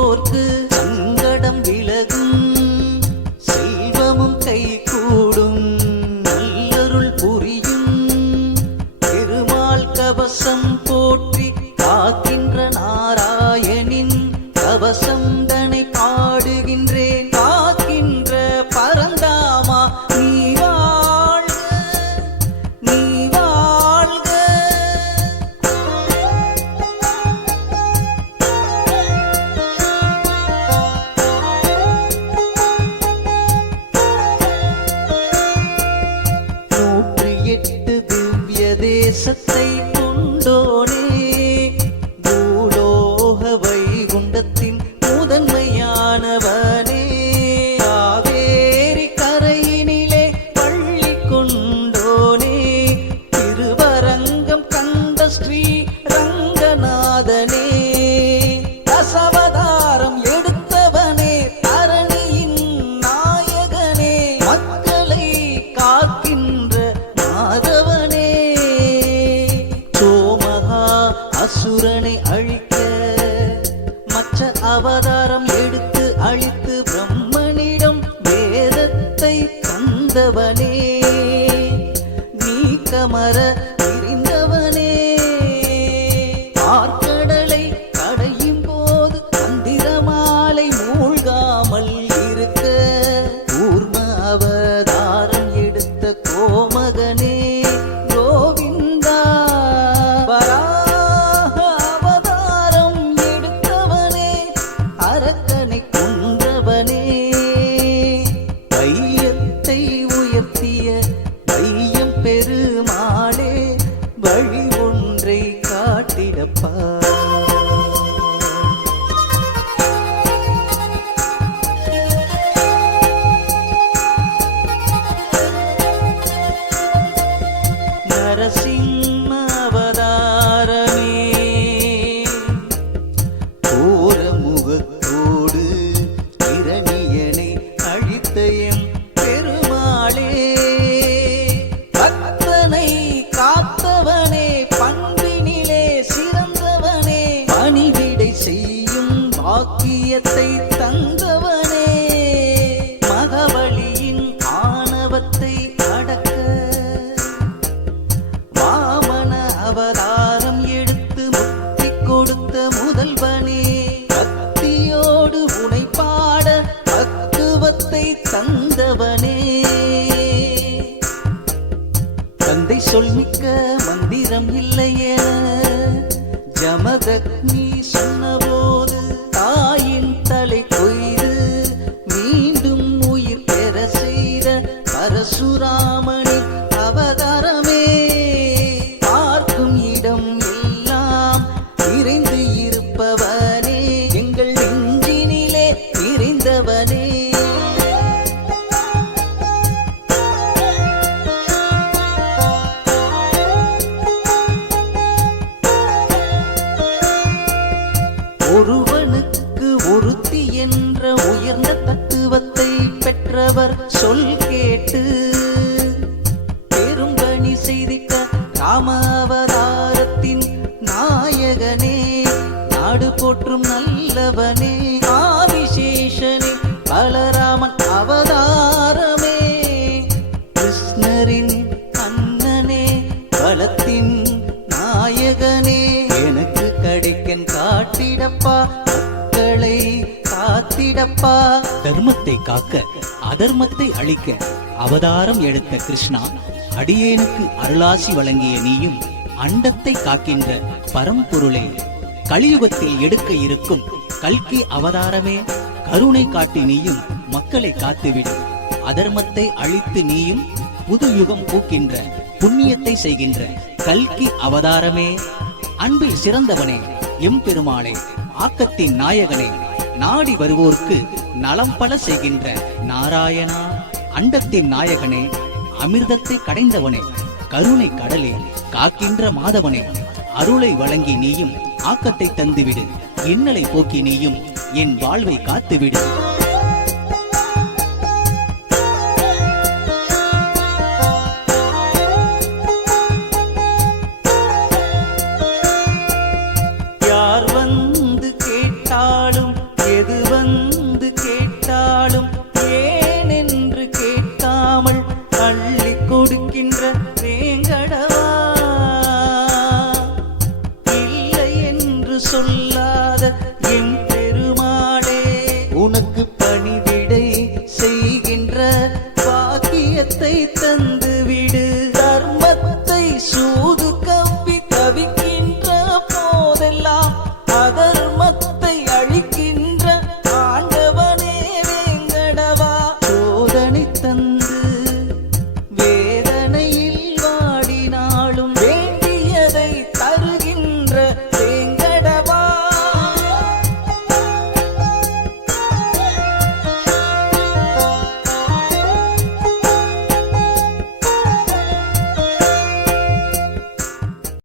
செய்வோர்க்கு சங்கடம் விலகும், செல்வமும் கைகூடும், நல்லருள் புரியும் பெருமாள் கவசம் போற்றி காக்கின்ற நாராயணின் கவசம் தனை பாடுகின்றேன். காக்கின்ற பரந்தாமா நீ வாழ்க, நீ வாழ்க. நூற்றி எட்டு திவ்ய தேசத்தை கொண்டோனே, பூலோக வைகுண்டத்தின் முதன்மையானவனே, காவேரி கரையினிலே பள்ளி கொண்டோனே, திருவரங்கம் கண்ட ஸ்ரீ ரங்கநாதனே, தசவதாரம் எடுத்தவனே, தரணியின் நாயகனே, மக்களை காக்கின்ற மாதவனே, சோமகா அசுரனை அழிக்க மச்ச அவதாரம் எடுத்து அழித்து பிரம்மனிடம் வேதத்தை தந்தவனே, நீக்கமர தெரிந்தவனே, ஆர்க்கடலை கடையும் போது மந்திரமாலை மூழ்காமல் இருக்க கூர்ம அவதாரம் எடுத்த கோமகனே கோவிந்தா, வராக அவதாரம் எடுத்தவனே, அரக்கனை கொன்றவனே, வையத்தை உயர்த்திய வையம் பெருமாளே, வழி ஒன்றை காட்டிடப்பா. நரசிம்ம அவதாரமே, கோரமுகத்தோடு இரணியனை அழித்த எம் பெருமாளே, பக்தனை காத்தவனே, பண்பினிலே சிறந்தவனே, பணிவிடை செய்யும் பாக்கியத்தை தந்தவனே, மகவலியின் ஆணவத்தை அடக்க வாமன அவதாரம் எடுத்து முக்தி கொடுத்த முதல்வனே, பக்தியோடு உனை பாட பக்குவத்தை தந்தவனே, தந்தை சொல்மிக்க மந்திரம் இல்லை என ஜமதக்னி சொன்னபோது தாயின் தலை கொய்து மீண்டும் உயிர் பெற செய்த பரசுராமனின் அவதாரமே, பார்க்கும் இடம் எல்லாம் நிறைந்து இருப்பவனே, எங்கள் நெஞ்சினிலே நிறைந்தவனே, ஒருவனுக்கு ஒருத்தி என்ற உயர்ந்த தத்துவத்தை பெற்றவர் சொல் கேட்டு பெரும்பணி செய்திக்க ராம அவதாரத்தின் நாயகனே, நாடு போற்றும் நல்லவனே, ஆதிசேஷனே, பலராமன் அவதாரமே, கிருஷ்ணரின் அண்ணனே, பலத்தின் நாயகனே, எனக்கு கிடைக்கன் காட்டிடப்பா, மக்களை காத்திடப்பா. தர்மத்தை காக்க அதர்மத்தை அழிக்க அவதாரம் எடுத்த கிருஷ்ணா, அடியேனுக்கு அருளாசி வழங்கிய நீயும் அண்டத்தை காக்கின்ற பரம்பொருளே, கலியுகத்தில் எடுக்க இருக்கும் கல்கி அவதாரமே, கருணை காட்டி நீயும் மக்களை காத்துவிடு, அதர்மத்தை அழித்து நீயும் புது யுகம் பூக்கின்ற புண்ணியத்தை செய்கின்ற கல்கி அவதாரமே, அன்பில் சிறந்தவனே, எம்பெருமாளே, ஆக்கத்தின் நாயகனே, நாடி வருவோர்க்கு நலம் பல செய்கின்ற நாராயணா, அண்டத்தின் நாயகனே, அமிர்தத்தை கடைந்தவனே, கருணை கடலே, காக்கின்ற மாதவனே, அருளை வழங்கி நீயும் ஆக்கத்தை தந்துவிடு, இன்னலை போக்கி நீயும் என் வாழ்வை காத்துவிடு. யார் வந்து கேட்டாலும் எது வந்து கேட்டாலும் ஏன் என்று கேட்காமல் அள்ளி கொடுக்கின்ற வேங்கடவா, இல்லை என்று சொல்லாத எம் பெருமாளே, உனக்கு